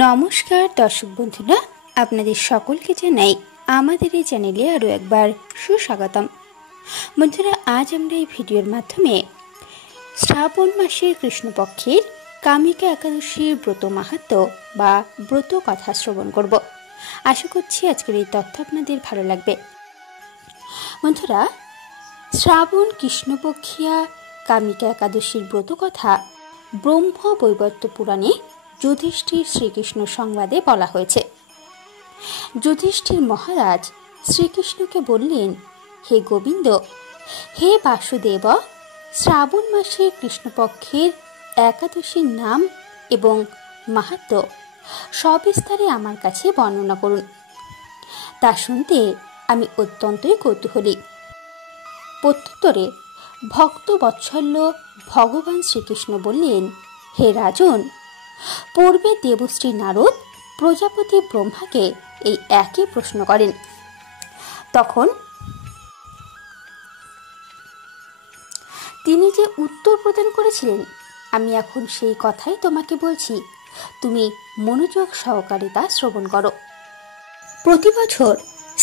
নমস্কার দর্শক বন্ধুরা, আপনাদের সকলকে জানাই আমাদের এই চ্যানেলে আরও একবার সুস্বাগতম। বন্ধুরা, আজ আমরা এই ভিডিওর মাধ্যমে শ্রাবণ মাসের কৃষ্ণপক্ষের কামিকা একাদশীর ব্রত মাহাত্ম্য বা ব্রত কথা শ্রবণ করব। আশা করছি আজকের এই তথ্য আপনাদের ভালো লাগবে। বন্ধুরা, শ্রাবণ কৃষ্ণপক্ষিয়া কামিকা একাদশীর ব্রত কথা ব্রহ্ম বৈবর্ত পুরাণে যুধিষ্ঠির শ্রীকৃষ্ণ সংবাদে বলা হয়েছে। যুধিষ্ঠির মহারাজ শ্রীকৃষ্ণকে বললেন, হে গোবিন্দ, হে বাসুদেব, শ্রাবণ মাসে কৃষ্ণপক্ষের একাদশীর নাম এবং মাহাত্ম্য সবিস্তারে আমার কাছে বর্ণনা করুন। তা শুনতে আমি অত্যন্তই কৌতূহলী। প্রত্যুত্তরে ভক্ত বৎসল্য ভগবান শ্রীকৃষ্ণ বললেন, হে রাজন, পূর্বে দেবশ্রী নারদ প্রজাপতি ব্রহ্মাকে এই একই প্রশ্ন করেন। তখন তিনি যে উত্তর প্রদান করেছিলেন, আমি এখন সেই কথাই তোমাকে বলছি, তুমি মনোযোগ সহকারে তা শ্রবণ করো। প্রতি বছর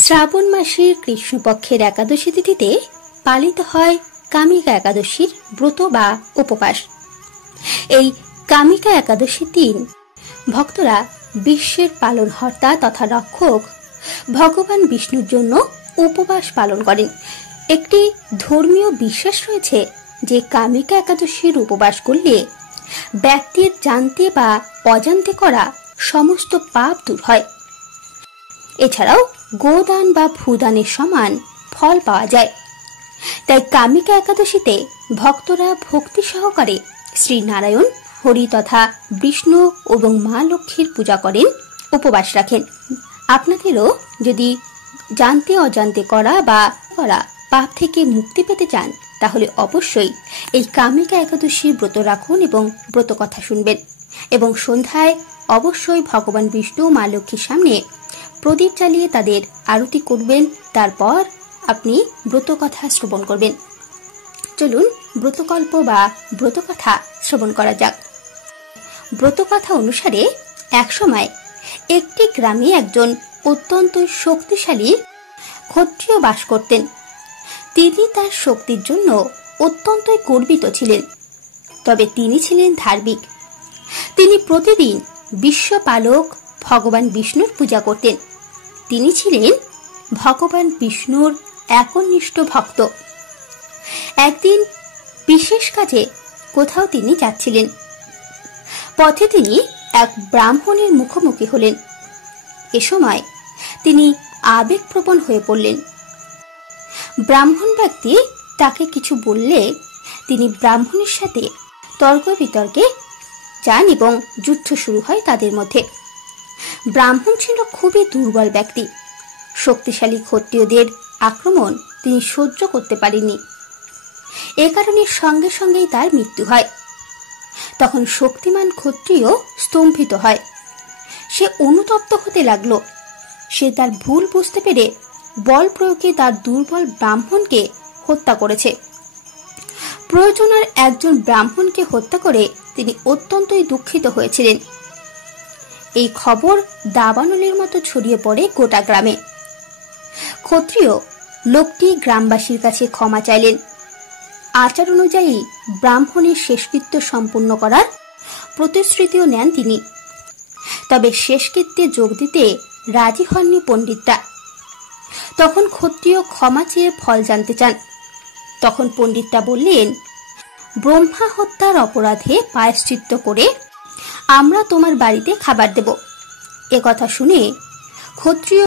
শ্রাবণ মাসের কৃষ্ণপক্ষের একাদশী তিথিতে পালিত হয় কামিকা একাদশীর ব্রত বা উপবাস। এই কামিকা একাদশীর দিন ভক্তরা বিশ্বের পালনহর্তা তথা রক্ষক ভগবান বিষ্ণুর জন্য উপবাস পালন করেন। একটি ধর্মীয় বিশ্বাস রয়েছে যে কামিকা একাদশীর উপবাস করলে ব্যক্তির জানতে বা অজান্তে করা সমস্ত পাপ দূর হয়। এছাড়াও গোদান বা ভূদানের সমান ফল পাওয়া যায়। তাই কামিকা একাদশীতে ভক্তরা ভক্তি সহকারে শ্রী নারায়ণ, হরি তথা বিষ্ণু এবং মা লক্ষ্মীর পূজা করেন, উপবাস রাখেন। আপনাদেরও যদি জানতে অজান্তে করা পাপ থেকে মুক্তি পেতে চান, তাহলে অবশ্যই এই কামিকা একাদশীর ব্রত রাখুন এবং ব্রত কথা শুনবেন। এবং সন্ধ্যায় অবশ্যই ভগবান বিষ্ণু মা লক্ষ্মীর সামনে প্রদীপ জ্বালিয়ে তাদের আরতি করবেন। তারপর আপনি ব্রত কথা শ্রবণ করবেন। চলুন ব্রতকল্প বা ব্রত কথা শ্রবণ করা যাক। ব্রতকথা অনুসারে একসময় একটি গ্রামে একজন অত্যন্ত শক্তিশালী ক্ষত্রিয় বাস করতেন। তিনি তার শক্তির জন্য অত্যন্তই গর্বিত ছিলেন, তবে তিনি ছিলেন ধার্মিক। তিনি প্রতিদিন বিশ্বপালক ভগবান বিষ্ণুর পূজা করতেন। তিনি ছিলেন ভগবান বিষ্ণুর একনিষ্ঠ ভক্ত। একদিন বিশেষ কাজে কোথাও তিনি যাচ্ছিলেন। পথে তিনি এক ব্রাহ্মণের মুখোমুখি হলেন। এ সময় তিনি আবেগপ্রবণ হয়ে পড়লেন। ব্রাহ্মণ ব্যক্তি তাকে কিছু বললে তিনি ব্রাহ্মণের সাথে তর্ক বিতর্কে যান এবং যুদ্ধ শুরু হয় তাদের মধ্যে। ব্রাহ্মণ ছিল খুবই দুর্বল ব্যক্তি। শক্তিশালী ক্ষত্রিয়দের আক্রমণ তিনি সহ্য করতে পারেননি। এ কারণে সঙ্গে সঙ্গেই তার মৃত্যু হয়। তখন শক্তিমান ক্ষত্রিয় স্তম্ভিত হয়। সে অনুতপ্ত হতে লাগলো। সে তার ভুল বুঝতে পেরে বল প্রয়োগে তার দুর্বল ব্রাহ্মণকে হত্যা করেছে। প্রয়োজনের একজন ব্রাহ্মণকে হত্যা করে তিনি অত্যন্তই দুঃখিত হয়েছিলেন। এই খবর দাবানলের মতো ছড়িয়ে পড়ে গোটা গ্রামে। ক্ষত্রিয় লোকটি গ্রামবাসীর কাছে ক্ষমা চাইলেন। আচার অনুযায়ী ব্রাহ্মণের শেষকৃত্য সম্পূর্ণ করার প্রতিশ্রুতিও নেন তিনি। তবে শেষকৃত্যে যোগ দিতে রাজি হননি পণ্ডিতরা। তখন ক্ষত্রিয় ক্ষমা চেয়ে ফল জানতে চান। তখন পণ্ডিতরা বললেন, ব্রহ্মা হত্যার অপরাধে প্রায়শ্চিত্ত করে আমরা তোমার বাড়িতে খাবার দেব। এ কথা শুনে ক্ষত্রিয়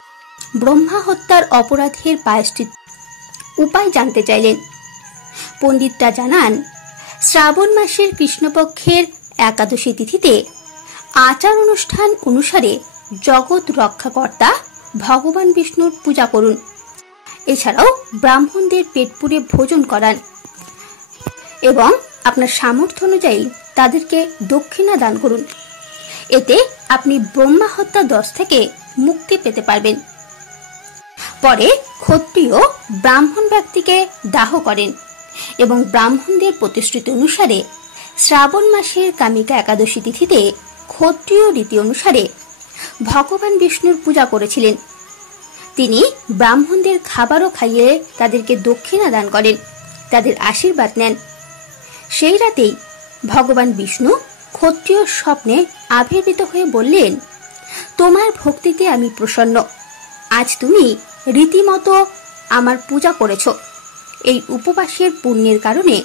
ব্রহ্মা হত্যার অপরাধের প্রায়শ্চিত্ত উপায় জানতে চাইলেন। পণ্ডিতরা জানান, শ্রাবণ মাসের কৃষ্ণপক্ষের একাদশী তিথিতে আচার অনুষ্ঠান অনুসারে জগৎ রক্ষাকর্তা ভগবান বিষ্ণুর পূজা করুন। এছাড়াও ব্রাহ্মণদের পেট পুরে ভোজন করান এবং আপনার সামর্থ্য অনুযায়ী তাদেরকে দক্ষিণা দান করুন। এতে আপনি ব্রহ্মা হত্যা দোষ থেকে মুক্তি পেতে পারবেন। পরে ক্ষত্রিয় ব্রাহ্মণ ব্যক্তিকে দাহ করেন এবং ব্রাহ্মণদের প্রতিশ্রুতি অনুসারে শ্রাবণ মাসের কামিকা একাদশী তিথিতে ক্ষত্রিয় রীতি অনুসারে ভগবান বিষ্ণুর পূজা করেছিলেন। তিনি ব্রাহ্মণদের খাবারও খাইয়ে তাদেরকে দক্ষিণা দান করেন, তাদের আশীর্বাদ নেন। সেই রাতেই ভগবান বিষ্ণু ক্ষত্রিয় স্বপ্নে আবির্ভূত হয়ে বললেন, তোমার ভক্তিতে আমি প্রসন্ন, আজ তুমি রীতিমতো আমার পূজা করেছ। এই উপবাসের পুণ্যের কারণে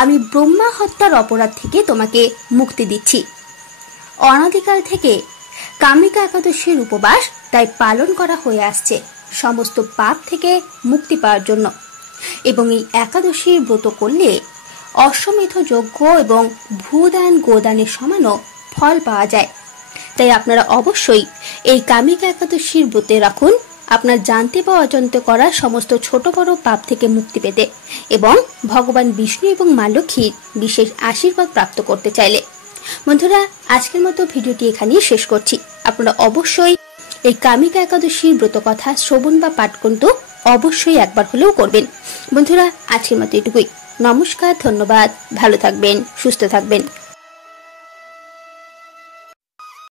আমি ব্রহ্মা হত্যার অপরাধ থেকে তোমাকে মুক্তি দিচ্ছি। অনাদিকাল থেকে কামিকা একাদশীর উপবাস তাই পালন করা হয়ে আসছে সমস্ত পাপ থেকে মুক্তি পাওয়ার জন্য, এবং এই একাদশীর ব্রত করলে অশ্বমেধ যজ্ঞ এবং ভূদান গোদানের সমানও ফল পাওয়া যায়। তাই আপনারা অবশ্যই এই কামিকা একাদশীর ব্রতে রাখুন, আপনার জানতে বা অজান্তে করা সমস্ত ছোট বড় পাপ থেকে মুক্তি পেতে এবং ভগবান বিষ্ণু এবং মা লক্ষ্মীর বিশেষ আশীর্বাদ প্রাপ্ত করতে চাইলে। বন্ধুরা, আজকের মতো ভিডিওটি এখানেই শেষ করছি। আপনারা অবশ্যই এই কামিকা একাদশীর ব্রত কথা শ্রবণ বা পাঠ কিন্তু অবশ্যই একবার হলেও করবেন। বন্ধুরা, আজকের মতো এটুকুই। নমস্কার, ধন্যবাদ, ভালো থাকবেন, সুস্থ থাকবেন।